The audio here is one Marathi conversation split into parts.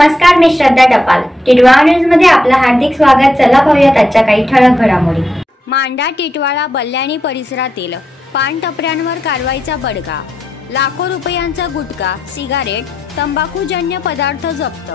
नमस्कार, मी श्रद्धा टपाल. टिटवाळा न्यूज मध्ये आपलं हार्दिक स्वागत. चला पाहूयात आजच्या काही ठळक घडामोडी. मांडा टिटवाळा बल्ल्याणी परिसरातील पान टपऱ्यांवर कारवाईचा बडगा. लाखो रुपयांचा गुटखा, सिगारेट, तंबाखूजन्य पदार्थ जप्त.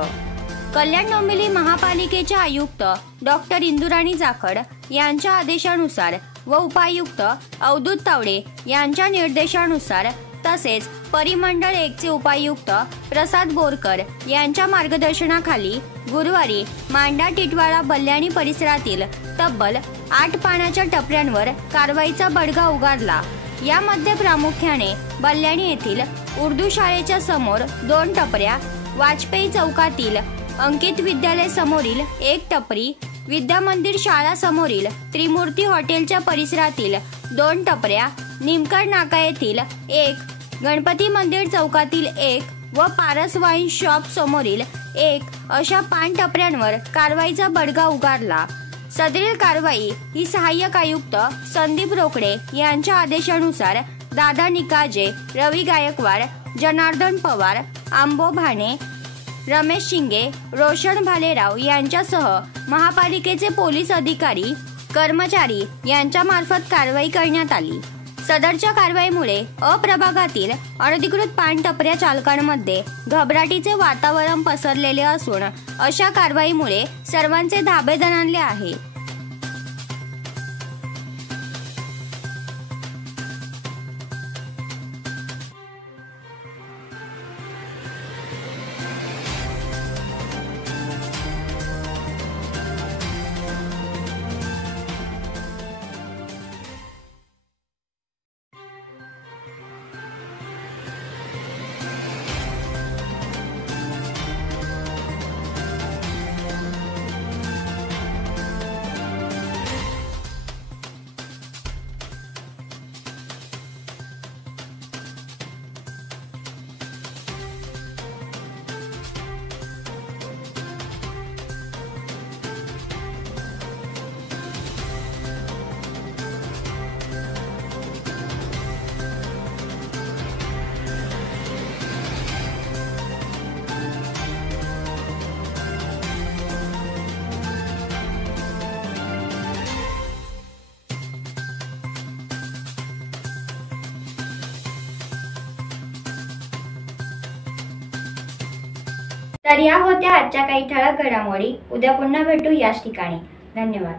कल्याण डोंबिवली महापालिकेच्या आयुक्त डॉक्टर इंदुराणी जाखड यांच्या आदेशानुसार व उपायुक्त अवधूत तावडे यांच्या निर्देशानुसार तसेच परिमंडळ 1 चे उपायुक्त प्रसाद बोरकर यांच्या मार्गदर्शनाखाली गुरुवारी मांडा टिटवाळा बल्ल्याणी परिसरातील तब्बल 8 पानाच्या टपऱ्यांवर कारवाईचा बडगा उगारला. यामध्ये प्रामुख्याने बल्ल्याणी येथील उर्दू शाळेच्या समोर 2 टपऱ्या, वाजपेयी चौकातील अंकित विद्यालय समोरील 1 टपरी, विद्या मंदिर शाळा समोरील त्रिमूर्ती हॉटेलच्या परिसरातील 2 टपऱ्या, निमकर नाका येथील 1, गणपती मंदिर चौकातील 1 व पारस वाईन शॉप समोरील 1 अशा पान टपऱ्यांवर कारवाईचा बडगा उगारला. सदरील कारवाई ही सहाय्यक आयुक्त संदीप रोकडे यांच्या आदेशानुसार दादा निकाजे, रवी गायकवाड, जनार्दन पवार, आंबो भाणे, रमेश शिंगे, रोशन भालेराव यांच्यासह महापालिकेचे पोलीस अधिकारी, कर्मचारी यांच्या मार्फत कारवाई करण्यात आली. सदरच्या कारवाईमुळे अप्रभागातील अनधिकृत पान टपऱ्या चालकांमध्ये घबराटीचे वातावरण पसरलेले असून अशा कारवाईमुळे सर्वांचे धाबे दणाणले आहे. तर या होत्या आजच्या काही ठळक घडामोडी. उद्या पुन्हा भेटू याच ठिकाणी. धन्यवाद.